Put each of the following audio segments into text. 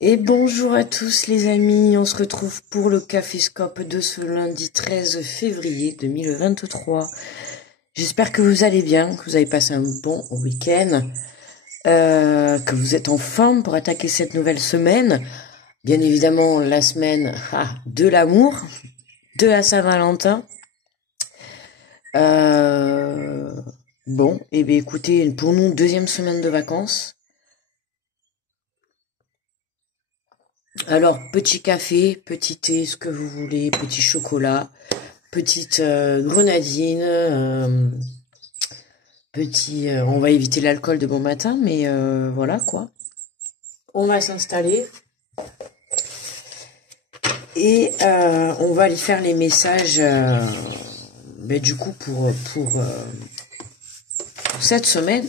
Et bonjour à tous les amis, on se retrouve pour le Caféscope de ce lundi 13 février 2023. J'espère que vous allez bien, que vous avez passé un bon week-end, que vous êtes en forme pour attaquer cette nouvelle semaine. Bien évidemment la semaine de l'amour, de la Saint-Valentin. Bon, et bien écoutez, pour nous, deuxième semaine de vacances. Alors, petit café, petit thé, ce que vous voulez, petit chocolat, petite grenadine, on va éviter l'alcool de bon matin, mais voilà quoi. On va s'installer et on va aller faire les messages du coup pour cette semaine,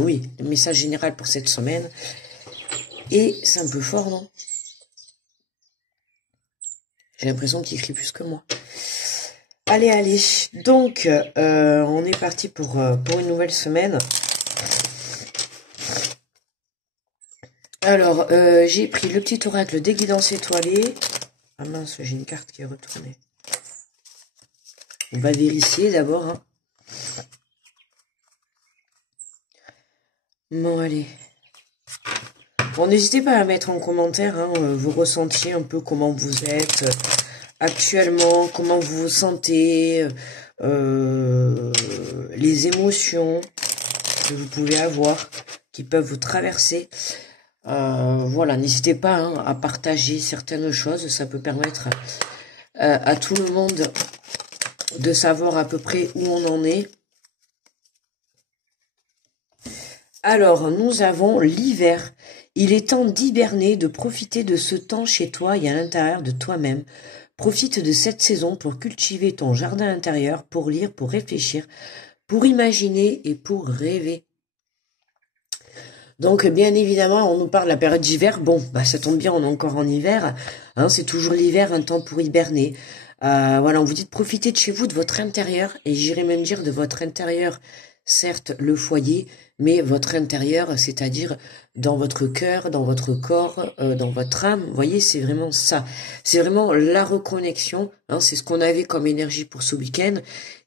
oui, le message général pour cette semaine. Et c'est un peu fort, non? J'ai l'impression qu'il écrit plus que moi. Allez. Donc, on est parti pour une nouvelle semaine. Alors, j'ai pris le petit oracle des guidances étoilées. Ah mince, j'ai une carte qui est retournée. On va vérifier d'abord. Hein. Bon, allez. Bon, n'hésitez pas à mettre en commentaire vos ressentis, un peu comment vous êtes actuellement, comment vous vous sentez, les émotions que vous pouvez avoir, qui peuvent vous traverser. Voilà, n'hésitez pas à partager certaines choses, ça peut permettre à tout le monde de savoir à peu près où on en est. Alors, nous avons l'hiver. Il est temps d'hiberner, de profiter de ce temps chez toi et à l'intérieur de toi-même. Profite de cette saison pour cultiver ton jardin intérieur, pour lire, pour réfléchir, pour imaginer et pour rêver. Donc, bien évidemment, on nous parle de la période d'hiver. Bon, ça tombe bien, on est encore en hiver. Hein, c'est toujours l'hiver, un temps pour hiberner. Voilà, on vous dit de profiter de chez vous, de votre intérieur, et j'irais même dire de votre intérieur, certes le foyer, mais votre intérieur, c'est-à-dire dans votre cœur, dans votre corps, dans votre âme. Vous voyez, c'est vraiment ça. C'est vraiment la reconnexion. Hein, c'est ce qu'on avait comme énergie pour ce week-end.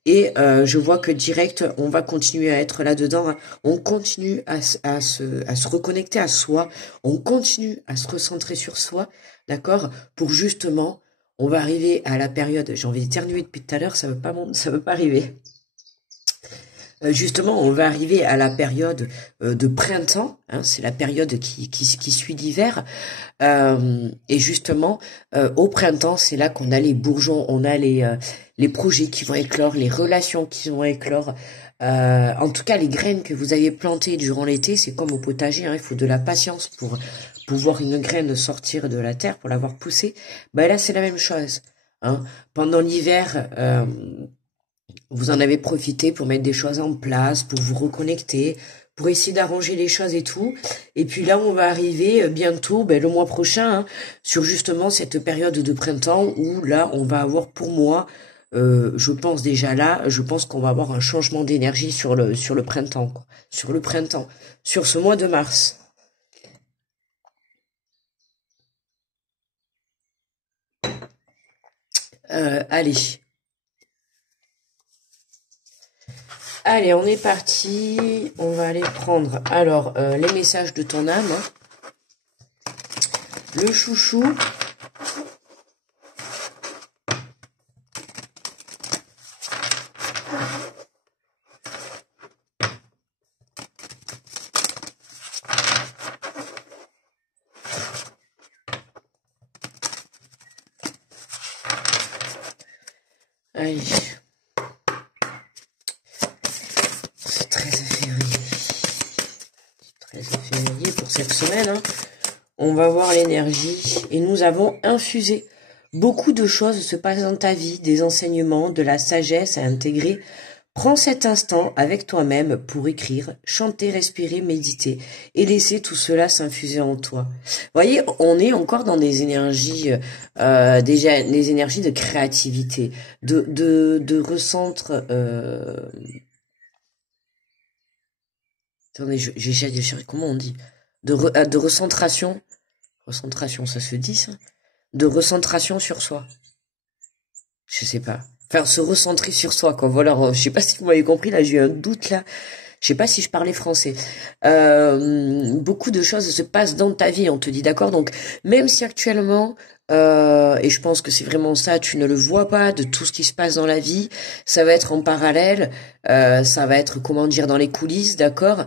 Et je vois que direct, on va continuer à être là-dedans. Hein. On continue à se reconnecter à soi. On continue à se recentrer sur soi, d'accord? Pour justement, on va arriver à la période. J'ai envie d'éternuer depuis tout à l'heure, ça veut pas arriver. Justement, on va arriver à la période de printemps. Hein, c'est la période qui suit l'hiver. Et justement, au printemps, c'est là qu'on a les bourgeons, on a les projets qui vont éclore, les relations qui vont éclore. En tout cas, les graines que vous avez plantées durant l'été, c'est comme au potager, hein, il faut de la patience pour voir une graine sortir de la terre, pour l'avoir poussée. Là, c'est la même chose. Hein. Pendant l'hiver, vous en avez profité pour mettre des choses en place, pour vous reconnecter, pour essayer d'arranger les choses et tout. Et puis là, on va arriver bientôt, le mois prochain, hein, sur justement cette période de printemps où là, on va avoir pour moi, je pense déjà là, je pense qu'on va avoir un changement d'énergie sur le printemps, quoi. Sur le printemps, sur ce mois de mars. Allez. Allez, on est parti. On va aller prendre alors les messages de ton âme. Le chouchou. Allez. C'est 13 février. 13 février pour cette semaine. Hein. On va voir l'énergie. Et nous avons infusé. Beaucoup de choses se passent dans ta vie, des enseignements, de la sagesse à intégrer. Prends cet instant avec toi-même pour écrire, chanter, respirer, méditer et laisser tout cela s'infuser en toi. Vous voyez, on est encore dans des énergies, déjà les énergies de créativité, de recentre. Attendez, j'ai cherché comment on dit, de recentration. Recentration, ça se dit, ça? De recentration sur soi. Je sais pas. Enfin, se recentrer sur soi, quoi. Voilà, je sais pas si vous m'avez compris, là, j'ai eu un doute, là. Je sais pas si je parlais français. Beaucoup de choses se passent dans ta vie, on te dit, d'accord? Donc, même si actuellement, et je pense que c'est vraiment ça, tu ne le vois pas de tout ce qui se passe dans la vie, ça va être en parallèle, ça va être, comment dire, dans les coulisses, d'accord?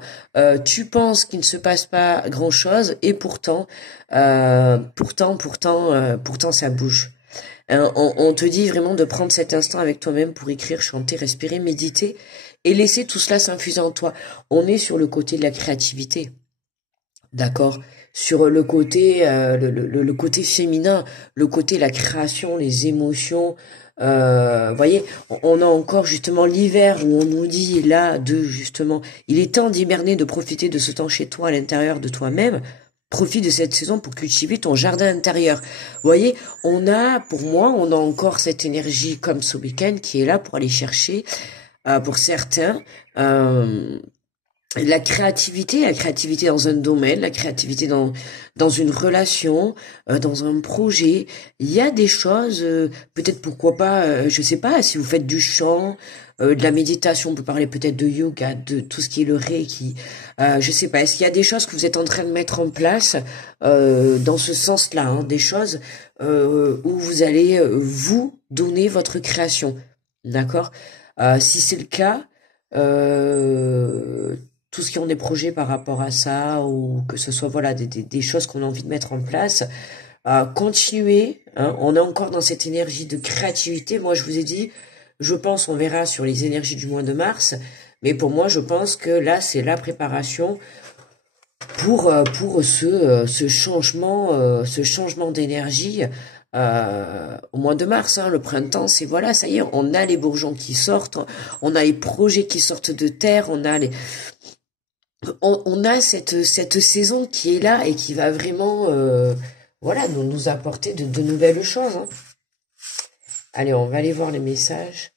Tu penses qu'il ne se passe pas grand-chose, et pourtant, ça bouge. Hein, on te dit vraiment de prendre cet instant avec toi-même pour écrire, chanter, respirer, méditer et laisser tout cela s'infuser en toi. On est sur le côté de la créativité, d'accord? Sur le côté, le côté féminin, le côté la création, les émotions. Voyez, on a encore justement l'hiver où on nous dit là de justement, il est temps d'hiberner, de profiter de ce temps chez toi, à l'intérieur de toi-même. Profite de cette saison pour cultiver ton jardin intérieur. Vous voyez, pour moi, on a encore cette énergie comme ce week-end qui est là pour aller chercher, pour certains, euh, la créativité dans un domaine, la créativité dans une relation, dans un projet. Il y a des choses, peut-être pourquoi pas, je sais pas, si vous faites du chant, de la méditation, on peut parler peut-être de yoga, de tout ce qui est le reiki. Je sais pas, est-ce qu'il y a des choses que vous êtes en train de mettre en place dans ce sens-là, hein, des choses où vous allez vous donner votre création, d'accord? Si c'est le cas, euh, tout ce qui ont des projets par rapport à ça, ou que ce soit voilà des choses qu'on a envie de mettre en place, continuer, hein, on est encore dans cette énergie de créativité. Moi, je vous ai dit, je pense, on verra sur les énergies du mois de mars, mais pour moi, je pense que là, c'est la préparation pour ce changement d'énergie au mois de mars, hein, le printemps, c'est voilà, ça y est, on a les bourgeons qui sortent, on a les projets qui sortent de terre, on a cette saison qui est là et qui va vraiment voilà nous apporter de nouvelles choses. Hein. Allez, on va aller voir les messages.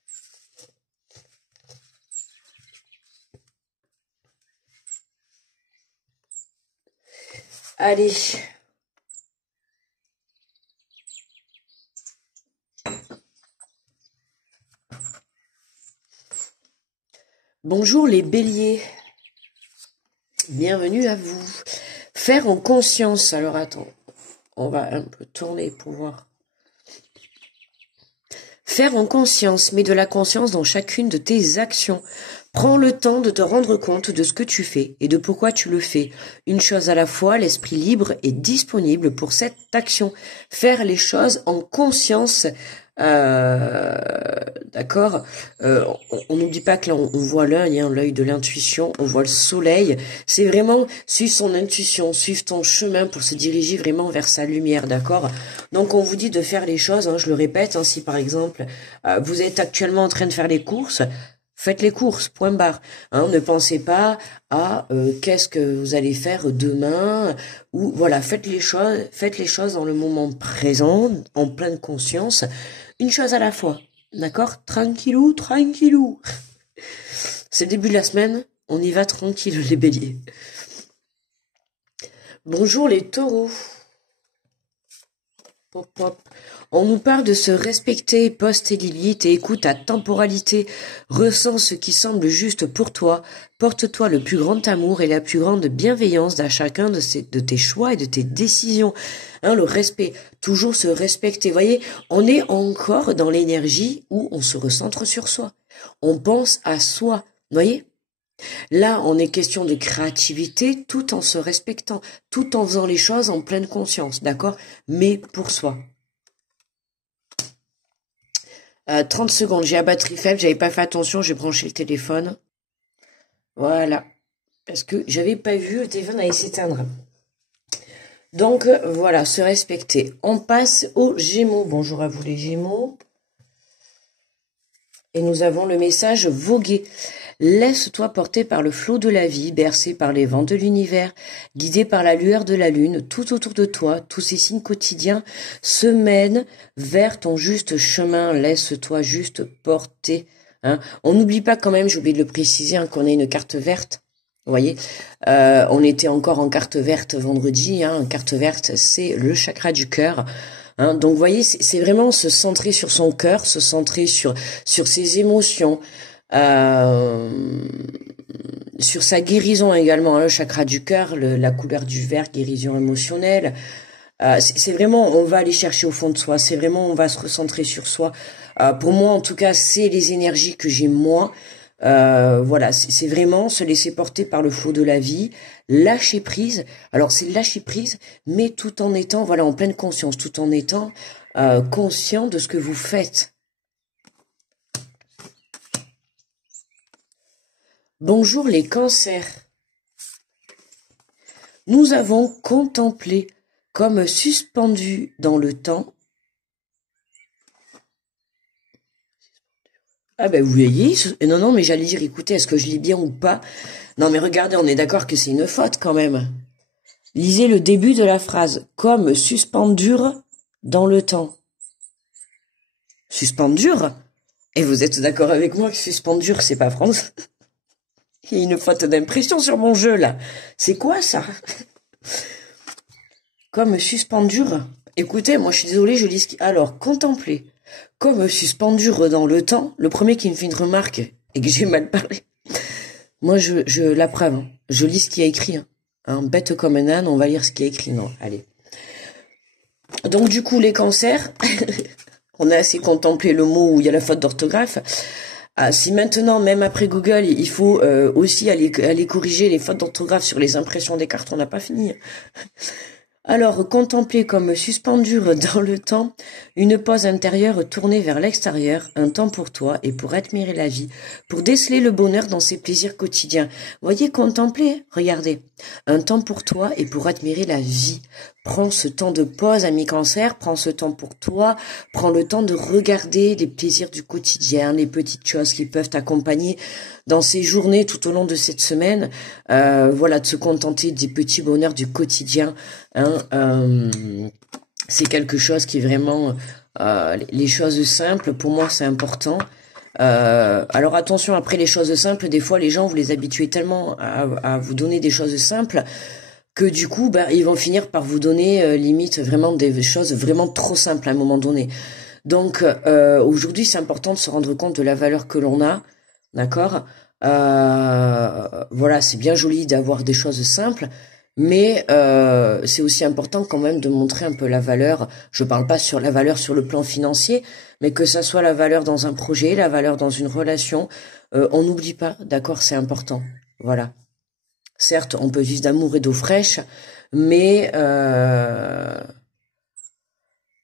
Allez. Bonjour les béliers. Bienvenue à vous. Faire en conscience. Alors attends, on va un peu tourner pour voir. Faire en conscience, mets de la conscience dans chacune de tes actions. Prends le temps de te rendre compte de ce que tu fais et de pourquoi tu le fais. Une chose à la fois, l'esprit libre est disponible pour cette action. Faire les choses en conscience. D'accord. On n'oublie pas que là on voit l'œil, hein, l'œil de l'intuition, on voit le soleil. C'est vraiment suivre son intuition, suivre ton chemin pour se diriger vraiment vers sa lumière, d'accord. Donc on vous dit de faire les choses, hein, je le répète, hein, si par exemple vous êtes actuellement en train de faire les courses, faites les courses, point barre. Hein, ne pensez pas à qu'est-ce que vous allez faire demain, ou voilà, faites les choses dans le moment présent, en pleine conscience. Une chose à la fois, d'accord? Tranquillou, tranquillou. C'est le début de la semaine, on y va tranquille les béliers. Bonjour les taureaux. Pop, pop. On nous parle de se respecter, poste et Lilith, et écoute ta temporalité, ressens ce qui semble juste pour toi, porte-toi le plus grand amour et la plus grande bienveillance à chacun de tes choix et de tes décisions. Hein, le respect, toujours se respecter. Vous voyez, on est encore dans l'énergie où on se recentre sur soi. On pense à soi. Vous voyez? Là, on est question de créativité tout en se respectant, tout en faisant les choses en pleine conscience, d'accord? Mais pour soi. 30 secondes, j'ai la batterie faible, j'avais pas fait attention, j'ai branché le téléphone. Voilà. Parce que j'avais pas vu, le téléphone allait s'éteindre. Donc, voilà, se respecter. On passe aux Gémeaux. Bonjour à vous les Gémeaux. Et nous avons le message voguer. Laisse-toi porter par le flot de la vie, bercé par les vents de l'univers, guidé par la lueur de la lune, tout autour de toi, tous ces signes quotidiens se mènent vers ton juste chemin. Laisse-toi juste porter. Hein. On n'oublie pas quand même, j'ai oublié de le préciser, hein, qu'on a une carte verte. Vous voyez, on était encore en carte verte vendredi. Hein. Carte verte, c'est le chakra du cœur. Hein. Donc, vous voyez, c'est vraiment se centrer sur son cœur, se centrer sur ses émotions, sur sa guérison également. Hein. Le chakra du cœur, la couleur du vert, guérison émotionnelle. C'est vraiment, on va aller chercher au fond de soi. C'est vraiment, on va se recentrer sur soi. Pour moi, en tout cas, c'est les énergies que j'ai moi. Voilà, c'est vraiment se laisser porter par le flot de la vie, lâcher prise. Alors c'est lâcher prise, mais tout en étant, voilà, en pleine conscience, tout en étant conscient de ce que vous faites. Bonjour les cancers. Nous avons contemplé comme suspendu dans le temps. Ah ben vous voyez, non, mais j'allais dire, écoutez, est-ce que je lis bien ou pas? Non mais regardez, on est d'accord que c'est une faute quand même. Lisez le début de la phrase, comme suspendure dans le temps. Suspendure? Et vous êtes d'accord avec moi que suspendure, c'est pas France? Il y a une faute d'impression sur mon jeu là. C'est quoi ça? Comme suspendure. Écoutez, moi je suis désolée, je lis ce qui... Alors, contempler. Comme suspendure dans le temps, le premier qui me fait une remarque et que j'ai mal parlé. Moi, je la preuve, hein. Je lis ce qui est écrit. Hein. Bête comme un âne, on va lire ce qui est écrit. Non, allez. Donc, du coup, les cancers, on a assez contemplé le mot où il y a la faute d'orthographe. Si maintenant, même après Google, il faut aussi aller corriger les fautes d'orthographe sur les impressions des cartes, on n'a pas fini. Alors, contempler comme suspendure dans le temps, une pause intérieure tournée vers l'extérieur, un temps pour toi et pour admirer la vie, pour déceler le bonheur dans ses plaisirs quotidiens. Voyez, contempler, regardez, un temps pour toi et pour admirer la vie. Prends ce temps de pause, ami cancer, prends ce temps pour toi, prends le temps de regarder les plaisirs du quotidien, les petites choses qui peuvent t'accompagner dans ces journées tout au long de cette semaine, voilà, de se contenter des petits bonheurs du quotidien. Hein, c'est quelque chose qui est vraiment les choses simples. Pour moi, c'est important. Alors attention, après les choses simples, des fois les gens vous les habituez tellement à vous donner des choses simples que du coup, ils vont finir par vous donner limite vraiment des choses vraiment trop simples à un moment donné. Donc aujourd'hui, c'est important de se rendre compte de la valeur que l'on a. D'accord, voilà, c'est bien joli d'avoir des choses simples, mais c'est aussi important quand même de montrer un peu la valeur. Je parle pas sur la valeur sur le plan financier, mais que ça soit la valeur dans un projet, la valeur dans une relation. On n'oublie pas, d'accord, c'est important. Voilà. Certes, on peut vivre d'amour et d'eau fraîche, mais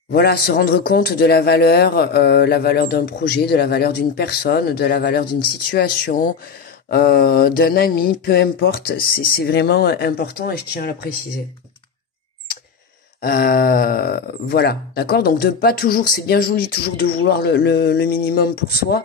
voilà, se rendre compte de la valeur d'un projet, de la valeur d'une personne, de la valeur d'une situation, d'un ami, peu importe, c'est vraiment important et je tiens à le préciser. Voilà, d'accord. Donc de pas toujours, c'est bien joli toujours de vouloir le minimum pour soi,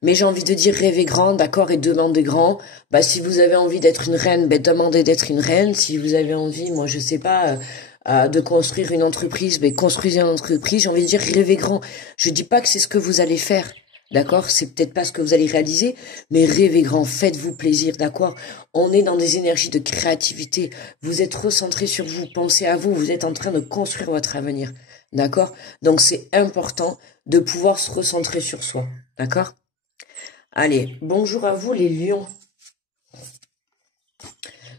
mais j'ai envie de dire rêver grand, d'accord, et demander grand. Si vous avez envie d'être une reine, demandez d'être une reine. Si vous avez envie, moi je sais pas. De construire une entreprise, construisez une entreprise, j'ai envie de dire rêvez grand. Je dis pas que c'est ce que vous allez faire, d'accord, c'est peut-être pas ce que vous allez réaliser, mais rêvez grand, faites-vous plaisir, d'accord. On est dans des énergies de créativité, vous êtes recentré sur vous, pensez à vous, vous êtes en train de construire votre avenir, d'accord. Donc c'est important de pouvoir se recentrer sur soi, d'accord. Allez, bonjour à vous les lions.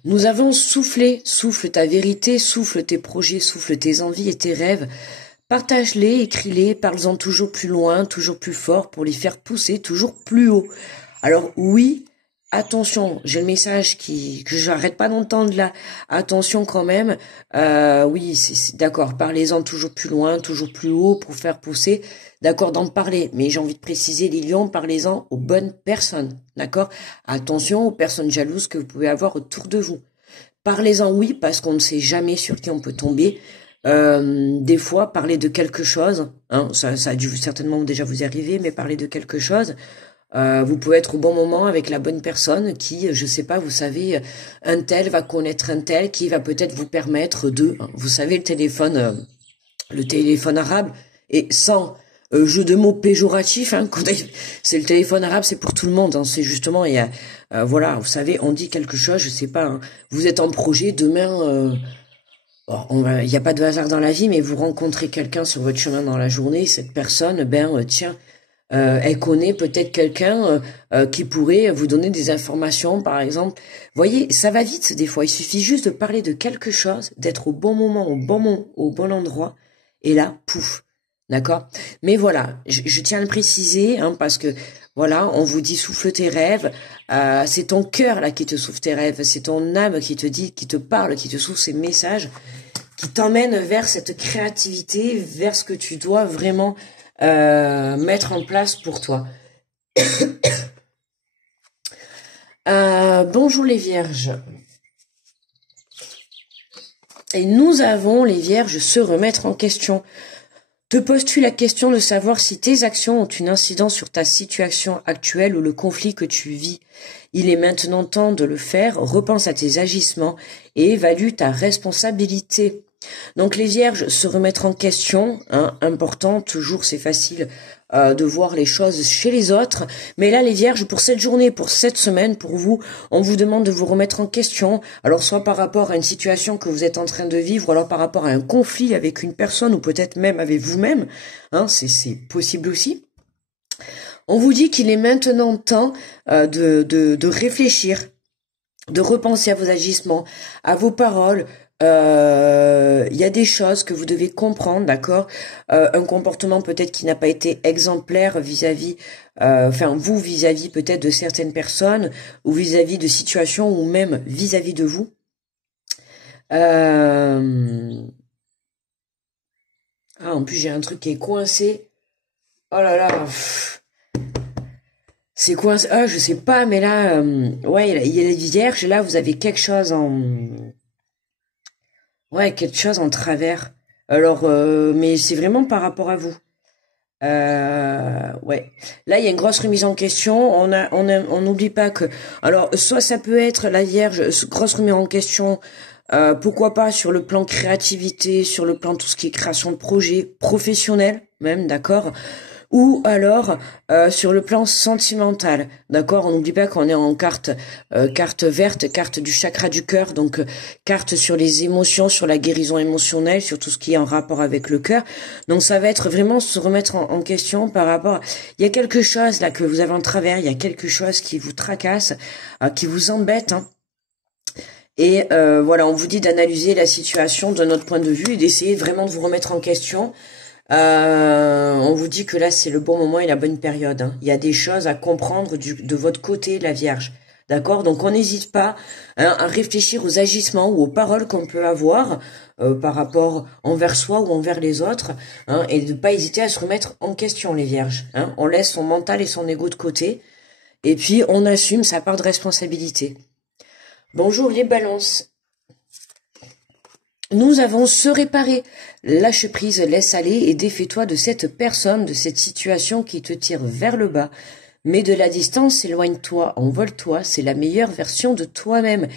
Nous avons soufflé, souffle ta vérité, souffle tes projets, souffle tes envies et tes rêves. Partage-les, écris-les, parle-en toujours plus loin, toujours plus fort pour les faire pousser toujours plus haut. Alors oui, attention, j'ai le message que j'arrête pas d'entendre là. Attention quand même, oui, c'est d'accord, parlez-en toujours plus loin, toujours plus haut pour faire pousser. D'accord d'en parler, mais j'ai envie de préciser, les lions, parlez-en aux bonnes personnes, d'accord. Attention aux personnes jalouses que vous pouvez avoir autour de vous. Parlez-en, oui, parce qu'on ne sait jamais sur qui on peut tomber. Des fois, parler de quelque chose, hein, ça a dû certainement déjà vous arriver, mais parler de quelque chose, vous pouvez être au bon moment avec la bonne personne qui, je sais pas, vous savez, un tel va connaître un tel qui va peut-être vous permettre de, vous savez, le téléphone arabe, et sans jeu de mots péjoratif, hein, c'est le téléphone arabe, c'est pour tout le monde, hein, c'est justement, il y a Voilà, vous savez, on dit quelque chose, je sais pas, hein, vous êtes en projet, demain, il n'y a pas de hasard dans la vie, mais vous rencontrez quelqu'un sur votre chemin dans la journée, cette personne, tiens, elle connaît peut-être quelqu'un qui pourrait vous donner des informations, par exemple. Vous voyez, ça va vite des fois. Il suffit juste de parler de quelque chose, d'être au bon moment, au bon endroit, et là, pouf, d'accord? Mais voilà, je tiens à le préciser, hein, parce que voilà, on vous dit souffle tes rêves. C'est ton cœur là qui te souffle tes rêves, c'est ton âme qui te dit, qui te parle, qui te souffle ces messages, qui t'emmène vers cette créativité, vers ce que tu dois vraiment mettre en place pour toi. Bonjour les vierges. Et nous avons, les vierges, se remettre en question. Te poses-tu la question de savoir si tes actions ont une incidence sur ta situation actuelle ou le conflit que tu vis? Il est maintenant temps de le faire. Repense à tes agissements et évalue ta responsabilité. Donc les vierges, se remettre en question, hein, important, toujours c'est facile de voir les choses chez les autres, mais là les vierges, pour cette journée, pour cette semaine, pour vous, on vous demande de vous remettre en question, alors soit par rapport à une situation que vous êtes en train de vivre, ou alors par rapport à un conflit avec une personne, ou peut-être même avec vous-même, hein, c'est possible aussi. On vous dit qu'il est maintenant temps de réfléchir, de repenser à vos agissements, à vos paroles. Il y a des choses que vous devez comprendre, d'accord, un comportement peut-être qui n'a pas été exemplaire vis-à-vis, vous vis-à-vis peut-être de certaines personnes, ou vis-à-vis de situations, ou même vis-à-vis de vous. En plus j'ai un truc qui est coincé. Oh là là. C'est coincé. Je sais pas, mais là, ouais, il y a les vierges, là vous avez quelque chose en... Ouais, quelque chose en travers. Alors, mais c'est vraiment par rapport à vous. Ouais. Là, il y a une grosse remise en question. On n'oublie pas que. Alors, soit ça peut être la Vierge, grosse remise en question. Pourquoi pas sur le plan créativité, sur le plan tout ce qui est création de projet professionnel, même, d'accord. Ou alors sur le plan sentimental, d'accord. On n'oublie pas qu'on est en carte verte, carte du chakra du cœur, donc carte sur les émotions, sur la guérison émotionnelle, sur tout ce qui est en rapport avec le cœur. Donc ça va être vraiment se remettre en question par rapport. Il y a quelque chose là que vous avez en travers, il y a quelque chose qui vous tracasse, qui vous embête. Hein. Et voilà, on vous dit d'analyser la situation de notre point de vue et d'essayer vraiment de vous remettre en question. On vous dit que là c'est le bon moment et la bonne période. Hein. Il y a des choses à comprendre de votre côté, la Vierge. D'accord? Donc on n'hésite pas à réfléchir aux agissements ou aux paroles qu'on peut avoir par rapport envers soi ou envers les autres, hein, et de ne pas hésiter à se remettre en question, les Vierges. Hein. On laisse son mental et son ego de côté et puis on assume sa part de responsabilité. Bonjour les balances. Nous avons se réparer. Lâche prise, laisse aller et défais-toi de cette personne, de cette situation qui te tire vers le bas. Mets de la distance, éloigne-toi, envole-toi, c'est la meilleure version de toi-même.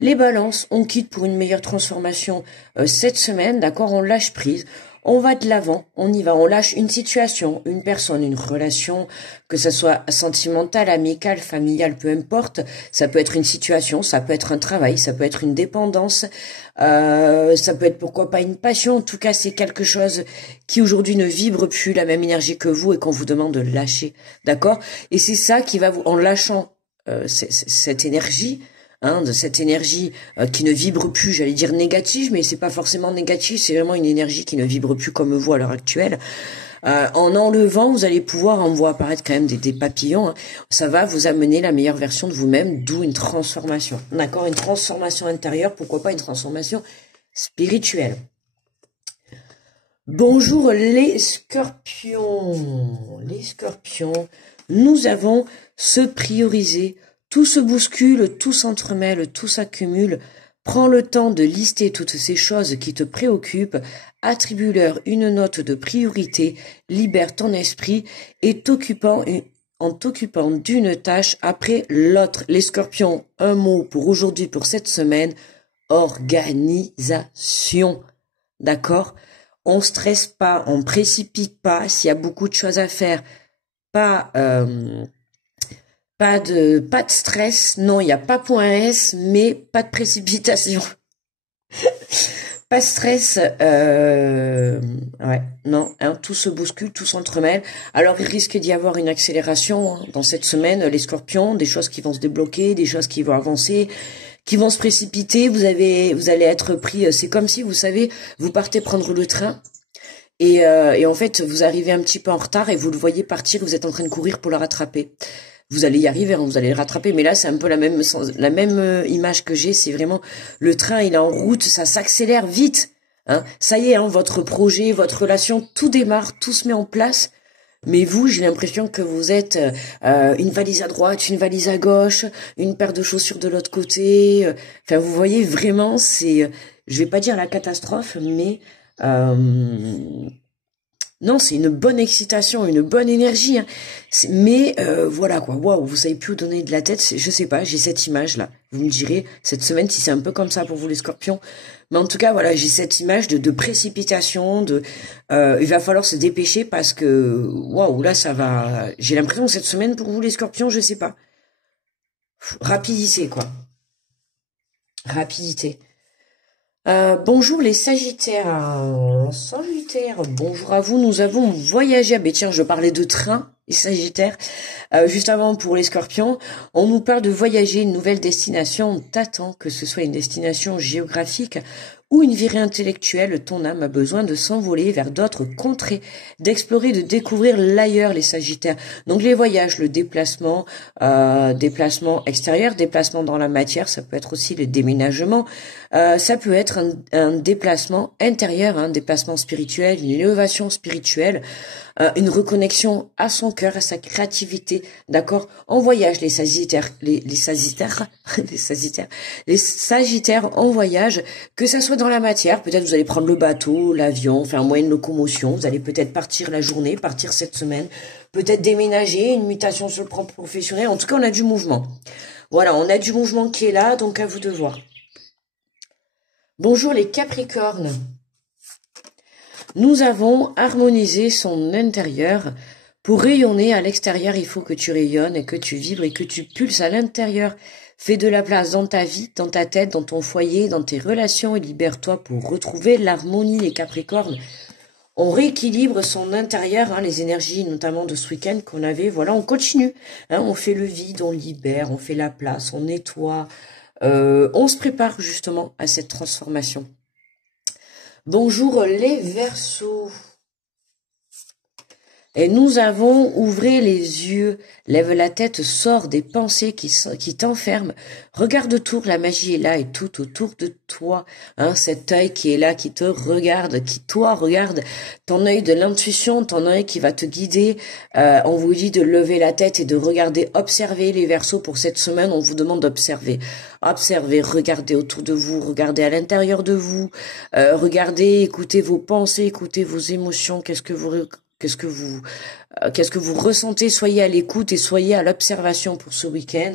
Les balances, on quitte pour une meilleure transformation cette semaine, d'accord, on lâche prise. On va de l'avant, on y va, on lâche une situation, une personne, une relation, que ce soit sentimentale, amicale, familiale, peu importe. Ça peut être une situation, ça peut être un travail, ça peut être une dépendance, ça peut être pourquoi pas une passion. En tout cas, c'est quelque chose qui aujourd'hui ne vibre plus la même énergie que vous et qu'on vous demande de lâcher, d'accord? Et c'est ça qui va vous, en lâchant cette énergie, hein, de cette énergie qui ne vibre plus, j'allais dire négative, mais c'est pas forcément négatif, c'est vraiment une énergie qui ne vibre plus comme vous à l'heure actuelle. En enlevant, vous allez pouvoir, on voit apparaître quand même des papillons, hein, ça va vous amener la meilleure version de vous-même, d'où une transformation. D'accord, une transformation intérieure, pourquoi pas une transformation spirituelle. Bonjour les scorpions. Les scorpions, nous avons se prioriser. Tout se bouscule, tout s'entremêle, tout s'accumule. Prends le temps de lister toutes ces choses qui te préoccupent, attribue-leur une note de priorité, libère ton esprit et en t'occupant d'une tâche après l'autre. Les scorpions, un mot pour aujourd'hui, pour cette semaine, organisation. D'accord? On stresse pas, on précipite pas, s'il y a beaucoup de choses à faire, pas... pas de stress. Non, il n'y a pas point S, mais pas de précipitation. Pas de stress. Ouais, non, hein, tout se bouscule, tout s'entremêle. Alors, il risque d'y avoir une accélération hein, dans cette semaine. Les scorpions, des choses qui vont se débloquer, des choses qui vont avancer, qui vont se précipiter. Vous allez être pris. C'est comme si, vous savez, vous partez prendre le train. Et en fait, vous arrivez un petit peu en retard et vous le voyez partir, vous êtes en train de courir pour le rattraper. Vous allez y arriver, hein, vous allez le rattraper, mais là, c'est un peu la même image que j'ai, c'est vraiment le train, il est en route, ça s'accélère vite. Hein. Ça y est, hein, votre projet, votre relation, tout démarre, tout se met en place. Mais vous, j'ai l'impression que vous êtes une valise à droite, une valise à gauche, une paire de chaussures de l'autre côté. Enfin, vous voyez, vraiment, c'est, je vais pas dire la catastrophe, mais non, c'est une bonne excitation, une bonne énergie. Hein. Mais voilà quoi, waouh, vous savez plus où donner de la tête. Je sais pas, j'ai cette image là. Vous me direz cette semaine si c'est un peu comme ça pour vous les Scorpions. Mais en tout cas, voilà, j'ai cette image de précipitation. Il va falloir se dépêcher parce que waouh, là ça va. J'ai l'impression que cette semaine pour vous les Scorpions, je sais pas. Rapidité quoi, rapidité. Bonjour les Sagittaires. Sagittaires, bonjour à vous. Nous avons voyagé. Ah ben tiens, je parlais de train, les Sagittaires. Juste avant pour les Scorpions, on nous parle de voyager, une nouvelle destination. On t'attend, que ce soit une destination géographique ou une virée intellectuelle. Ton âme a besoin de s'envoler vers d'autres contrées, d'explorer, de découvrir l'ailleurs, les Sagittaires. Donc les voyages, le déplacement, déplacement extérieur, déplacement dans la matière, ça peut être aussi le déménagement. Ça peut être un déplacement intérieur, un déplacement spirituel, une élévation spirituelle, une reconnexion à son cœur, à sa créativité, d'accord? En voyage, les Sagittaires, les Sagittaires, les Sagittaires, les Sagittaires en voyage, que ça soit dans la matière, peut-être vous allez prendre le bateau, l'avion, faire un moyen de locomotion, vous allez peut-être partir la journée, partir cette semaine, peut-être déménager, une mutation sur le plan professionnel, en tout cas on a du mouvement. Voilà, on a du mouvement qui est là, donc à vous de voir. Bonjour les Capricornes. Nous avons harmonisé son intérieur. Pour rayonner à l'extérieur, il faut que tu rayonnes et que tu vibres et que tu pulses à l'intérieur. Fais de la place dans ta vie, dans ta tête, dans ton foyer, dans tes relations et libère-toi pour retrouver l'harmonie, les Capricornes. On rééquilibre son intérieur, hein, les énergies notamment de ce week-end qu'on avait. Voilà, on continue. Hein, on fait le vide, on libère, on fait la place, on nettoie. On se prépare justement à cette transformation. Bonjour les Verseaux. Et nous avons ouvré les yeux, lève la tête, sors des pensées qui t'enferment. Regarde autour, la magie est là et tout autour de toi. Hein, cet œil qui est là, qui te regarde, qui toi regarde, ton œil de l'intuition, ton œil qui va te guider. On vous dit de lever la tête et de regarder, observer les Verseaux pour cette semaine. On vous demande d'observer. Observez, regardez autour de vous, regardez à l'intérieur de vous, regardez, écoutez vos pensées, écoutez vos émotions, qu'est-ce que vous ressentez, soyez à l'écoute et soyez à l'observation pour ce week-end.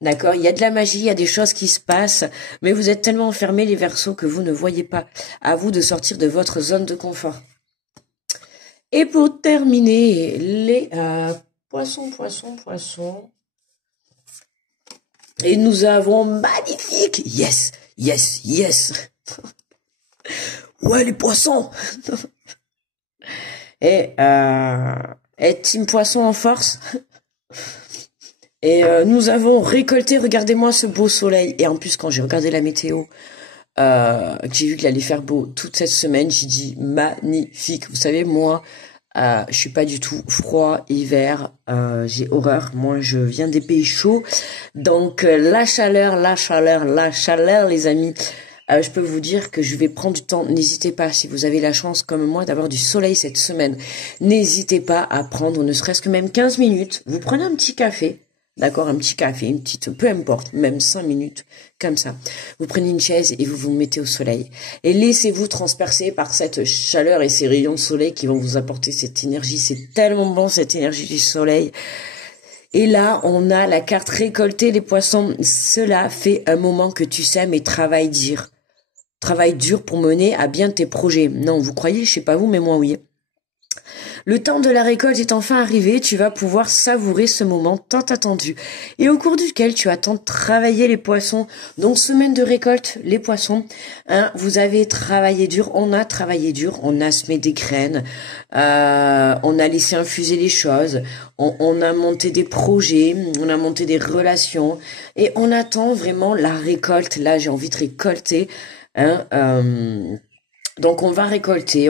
D'accord? Il y a de la magie, il y a des choses qui se passent, mais vous êtes tellement enfermés les Verseaux que vous ne voyez pas. À vous de sortir de votre zone de confort. Et pour terminer, les poissons. Et nous avons magnifique. Yes. Ouais, les poissons. Et Team Poisson en force. Et nous avons récolté, regardez-moi ce beau soleil. Et en plus, quand j'ai regardé la météo, que j'ai vu qu'il allait faire beau toute cette semaine, j'ai dit magnifique. Vous savez, moi, je suis pas du tout froid, hiver, j'ai horreur. Moi, je viens des pays chauds. Donc, la chaleur, les amis. Je peux vous dire que je vais prendre du temps. N'hésitez pas, si vous avez la chance, comme moi, d'avoir du soleil cette semaine, n'hésitez pas à prendre ne serait-ce que même 15 minutes. Vous prenez un petit café, d'accord, un petit café, une petite, peu importe, même 5 minutes, comme ça. Vous prenez une chaise et vous vous mettez au soleil. Et laissez-vous transpercer par cette chaleur et ces rayons de soleil qui vont vous apporter cette énergie. C'est tellement bon, cette énergie du soleil. Et là, on a la carte récolter les poissons. Cela fait un moment que tu sèmes et travailles dur. Travaille dur pour mener à bien tes projets. Non, vous croyez, je sais pas vous, mais moi oui. Le temps de la récolte est enfin arrivé, tu vas pouvoir savourer ce moment tant attendu et au cours duquel tu attends de travailler les poissons. Donc semaine de récolte, les poissons, hein, vous avez travaillé dur, on a travaillé dur, on a semé des graines, on a laissé infuser les choses, on a monté des projets, on a monté des relations et on attend vraiment la récolte. Là, j'ai envie de récolter, hein, donc on va récolter,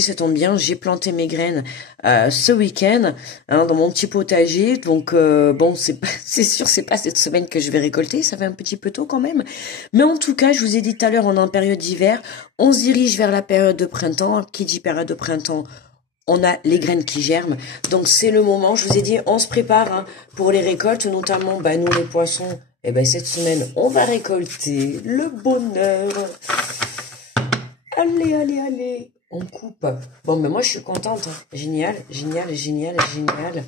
ça tombe bien, j'ai planté mes graines ce week-end hein, dans mon petit potager. Donc bon, c'est sûr, c'est pas cette semaine que je vais récolter, ça fait un petit peu tôt quand même. Mais en tout cas, je vous ai dit tout à l'heure, on est en période d'hiver, on se dirige vers la période de printemps. Qui dit période de printemps, on a les graines qui germent. Donc c'est le moment, je vous ai dit, on se prépare hein, pour les récoltes, notamment nous les poissons. Et cette semaine, on va récolter le bonheur. Allez, allez, allez, on coupe. Bon, mais moi, je suis contente. Hein. Génial, génial, génial, génial.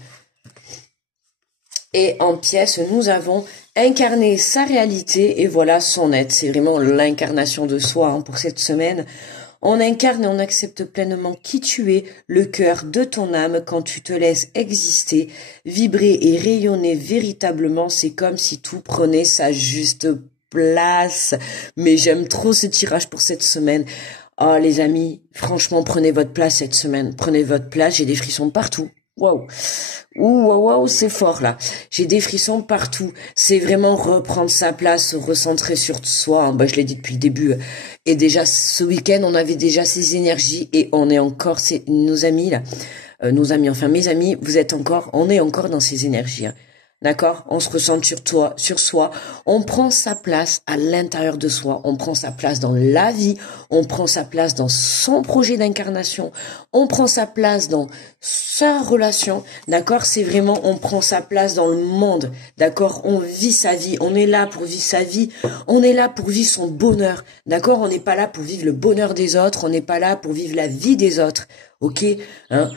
Et en pièces, nous avons incarné sa réalité et voilà son être. C'est vraiment l'incarnation de soi hein, pour cette semaine. On incarne et on accepte pleinement qui tu es, le cœur de ton âme quand tu te laisses exister, vibrer et rayonner véritablement. C'est comme si tout prenait sa juste place. Mais j'aime trop ce tirage pour cette semaine. Oh les amis, franchement, prenez votre place cette semaine. Prenez votre place, j'ai des frissons partout. Waouh, waouh, c'est fort là. J'ai des frissons partout. C'est vraiment reprendre sa place, se recentrer sur soi. Hein. Je l'ai dit depuis le début. Et déjà ce week-end, on avait déjà ces énergies et on est encore, nos amis là, enfin mes amis, on est encore dans ces énergies. Hein. D'accord? On se ressent sur soi. On prend sa place à l'intérieur de soi. On prend sa place dans la vie. On prend sa place dans son projet d'incarnation. On prend sa place dans sa relation. D'accord? C'est vraiment, on prend sa place dans le monde. D'accord? On vit sa vie. On est là pour vivre sa vie. On est là pour vivre son bonheur. D'accord? On n'est pas là pour vivre le bonheur des autres. On n'est pas là pour vivre la vie des autres. Ok? Hein?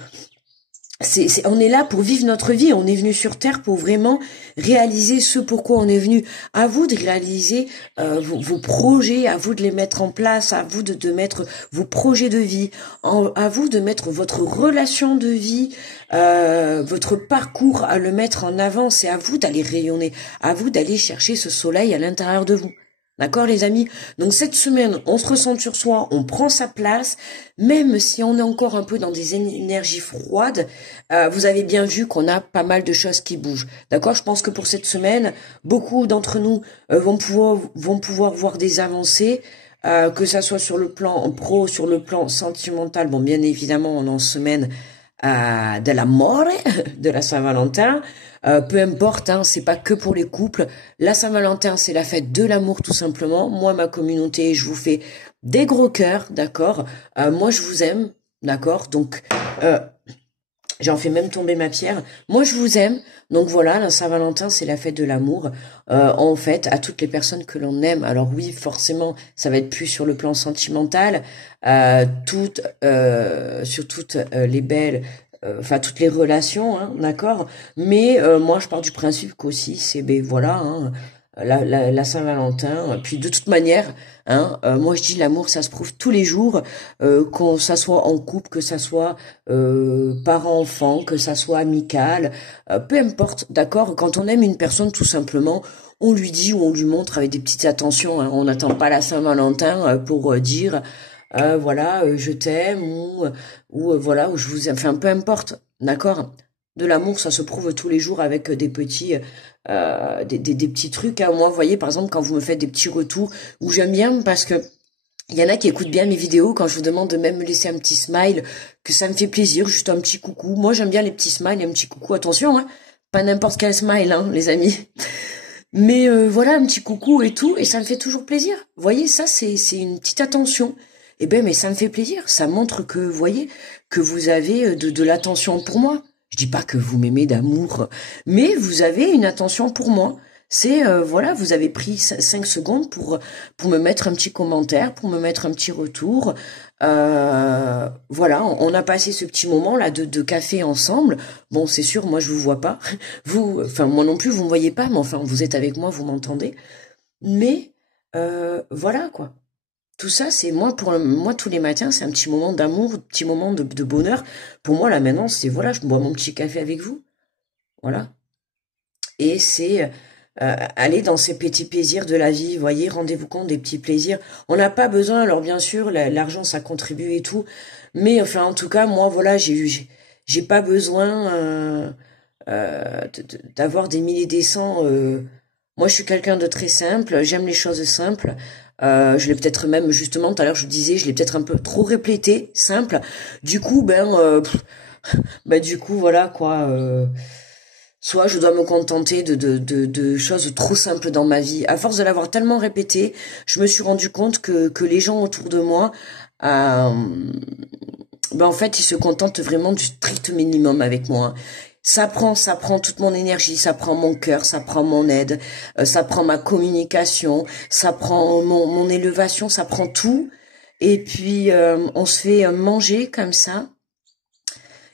On est là pour vivre notre vie. On est venu sur Terre pour vraiment réaliser ce pourquoi on est venu. À vous de réaliser vos projets, à vous de les mettre en place, à vous de mettre vos projets de vie, à vous de mettre votre relation de vie, votre parcours, à le mettre en avant. C'est à vous d'aller rayonner, à vous d'aller chercher ce soleil à l'intérieur de vous. D'accord les amis? Donc cette semaine, on se ressent sur soi, on prend sa place, même si on est encore un peu dans des énergies froides, vous avez bien vu qu'on a pas mal de choses qui bougent. D'accord? Je pense que pour cette semaine, beaucoup d'entre nous vont pouvoir voir des avancées, que ça soit sur le plan pro, sur le plan sentimental. Bon, bien évidemment, on est en semaine de l'amore, de la Saint-Valentin. Peu importe, hein, c'est pas que pour les couples. La Saint-Valentin, c'est la fête de l'amour tout simplement. Moi, ma communauté, je vous fais des gros cœurs, d'accord. Moi, je vous aime, d'accord. Donc, j'en fais même tomber ma pierre. Moi, je vous aime. Donc voilà, la Saint-Valentin, c'est la fête de l'amour. En fait, à toutes les personnes que l'on aime. Alors oui, forcément, ça va être plus sur le plan sentimental. Sur toutes les belles, enfin toutes les relations, hein, d'accord. Mais moi, je pars du principe qu'aussi, c'est voilà, hein, la Saint-Valentin. Puis de toute manière, hein, moi je dis l'amour, ça se prouve tous les jours, qu'on ça soit en couple, que ça soit parent-enfant, que ça soit amical, peu importe, d'accord. Quand on aime une personne, tout simplement, on lui dit ou on lui montre avec des petites attentions. Hein, on n'attend pas la Saint-Valentin pour dire voilà, je t'aime ou voilà, ou je vous aime. Enfin, peu importe, d'accord. De l'amour, ça se prouve tous les jours avec des petits des petits trucs. Hein. Moi, vous voyez, par exemple, quand vous me faites des petits retours, où j'aime bien parce que il y en a qui écoutent bien mes vidéos, quand je vous demande de même me laisser un petit smile, que ça me fait plaisir, juste un petit coucou. Moi, j'aime bien les petits smiles et un petit coucou. Attention, hein, pas n'importe quel smile, hein, les amis. Mais voilà, un petit coucou et tout, et ça me fait toujours plaisir. Vous voyez, ça, c'est une petite attention. Eh ben, mais ça me fait plaisir. Ça montre que, vous voyez, que vous avez de l'attention pour moi. Je dis pas que vous m'aimez d'amour, mais vous avez une attention pour moi. C'est, voilà, vous avez pris 5 secondes pour me mettre un petit commentaire, pour me mettre un petit retour. Voilà, on a passé ce petit moment là de café ensemble. Bon, c'est sûr, moi je vous vois pas. Vous, enfin moi non plus, vous me voyez pas, mais enfin vous êtes avec moi, vous m'entendez. Mais voilà quoi. Tout ça, c'est moi pour moi tous les matins, c'est un petit moment d'amour, un petit moment de bonheur. Pour moi, là maintenant, c'est voilà, je bois mon petit café avec vous, voilà. Et c'est aller dans ces petits plaisirs de la vie. Voyez, rendez-vous compte des petits plaisirs. On n'a pas besoin, alors bien sûr, l'argent ça contribue et tout, mais enfin en tout cas, moi voilà, j'ai pas besoin d'avoir des milliers des cents. Moi, je suis quelqu'un de très simple. J'aime les choses simples. Je l'ai peut-être même justement tout à l'heure, je vous disais, je l'ai peut-être un peu trop répété, simple. Du coup, ben du coup voilà quoi. Soit je dois me contenter de choses trop simples dans ma vie. À force de l'avoir tellement répété, je me suis rendu compte que les gens autour de moi, ben en fait, ils se contentent vraiment du strict minimum avec moi. Ça prend toute mon énergie, ça prend mon cœur, ça prend mon aide, ça prend ma communication, ça prend mon élévation, ça prend tout. Et puis, on se fait manger comme ça.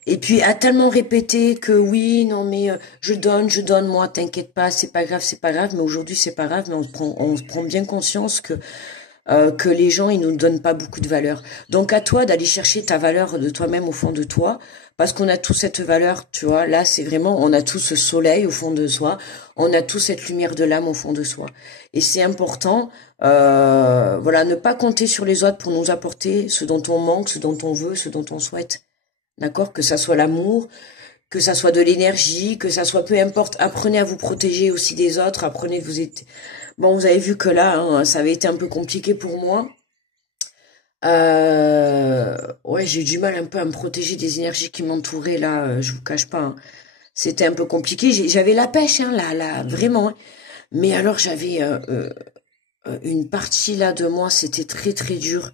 Et puis, a tellement répété que oui, non mais je donne, moi, t'inquiète pas, c'est pas grave, mais aujourd'hui c'est pas grave, mais on se prend bien conscience que les gens ils nous donnent pas beaucoup de valeur. Donc à toi d'aller chercher ta valeur de toi-même au fond de toi, parce qu'on a tous cette valeur, tu vois. Là c'est vraiment, on a tous ce soleil au fond de soi, on a tous cette lumière de l'âme au fond de soi. Et c'est important, voilà, ne pas compter sur les autres pour nous apporter ce dont on manque, ce dont on veut, ce dont on souhaite. D'accord? Que ça soit l'amour, que ça soit de l'énergie, que ça soit peu importe. Apprenez à vous protéger aussi des autres. Apprenez, bon, vous avez vu que là, hein, ça avait été un peu compliqué pour moi. Ouais, j'ai eu du mal un peu à me protéger des énergies qui m'entouraient là. Je vous cache pas, hein. C'était un peu compliqué. J'avais la pêche, hein, là, vraiment, hein. Mais alors j'avais une partie là de moi, c'était très très dur.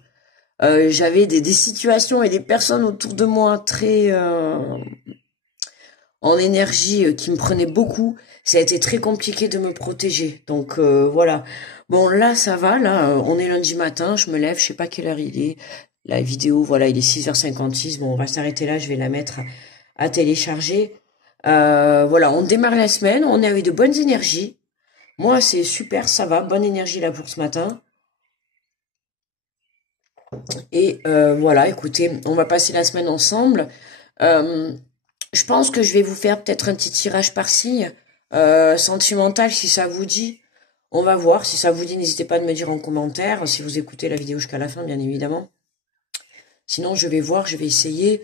J'avais des situations et des personnes autour de moi très en énergie qui me prenaient beaucoup. Ça a été très compliqué de me protéger. Donc voilà. Bon là ça va, là on est lundi matin, je me lève, je sais pas quelle heure il est. La vidéo, voilà, il est 6h56. Bon, on va s'arrêter là, je vais la mettre à télécharger. Voilà, on démarre la semaine, on est avec de bonnes énergies. Moi c'est super, ça va, bonne énergie là pour ce matin. Et voilà, écoutez, on va passer la semaine ensemble. Euh, je pense que je vais vous faire peut-être un petit tirage par signe sentimental si ça vous dit. On va voir. Si ça vous dit, n'hésitez pas à me dire en commentaire. Si vous écoutez la vidéo jusqu'à la fin, bien évidemment. Sinon, je vais voir, je vais essayer.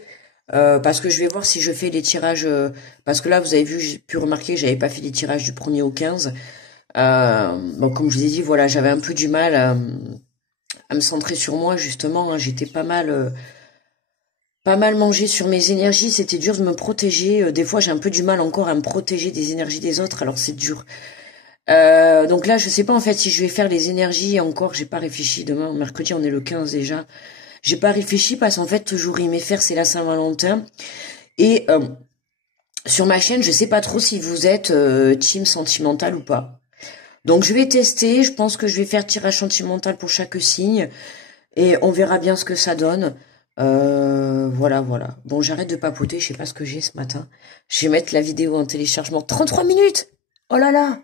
Parce que je vais voir si je fais les tirages. Parce que là, vous avez vu, j'ai pu remarquer que j'avais pas fait les tirages du 1er au 15. Bon, comme je vous ai dit, voilà, j'avais un peu du mal à me centrer sur moi, justement. Hein, j'étais pas mal mangé sur mes énergies, c'était dur de me protéger. Des fois, j'ai un peu du mal encore à me protéger des énergies des autres, alors c'est dur. Donc là, je sais pas en fait si je vais faire les énergies encore, j'ai pas réfléchi. Demain, mercredi, on est le 15 déjà. J'ai pas réfléchi parce qu'en fait, toujours y faire, c'est la Saint-Valentin. Et sur ma chaîne, je sais pas trop si vous êtes team sentimental ou pas. Donc je vais tester, je pense que je vais faire tirage sentimental pour chaque signe. Et on verra bien ce que ça donne. Voilà, voilà. Bon, j'arrête de papoter, je sais pas ce que j'ai ce matin. Je vais mettre la vidéo en téléchargement. 33 minutes! Oh là là!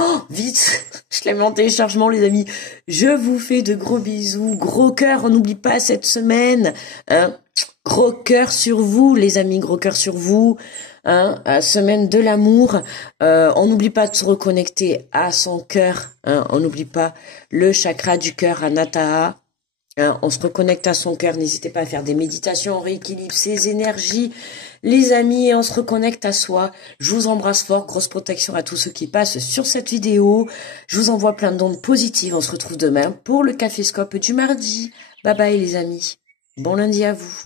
Oh, vite! Je la mets en téléchargement, les amis. Je vous fais de gros bisous. Gros cœur, on n'oublie pas cette semaine. Hein? Gros cœur sur vous, les amis. Gros cœur sur vous. Hein? Semaine de l'amour. On n'oublie pas de se reconnecter à son cœur. Hein? On n'oublie pas le chakra du cœur, Anahata. Hein, on se reconnecte à son cœur, n'hésitez pas à faire des méditations, on rééquilibre ses énergies, les amis, et on se reconnecte à soi. Je vous embrasse fort, grosse protection à tous ceux qui passent sur cette vidéo. Je vous envoie plein d'ondes positives, on se retrouve demain pour le Caféscope du mardi. Bye bye les amis, bon lundi à vous.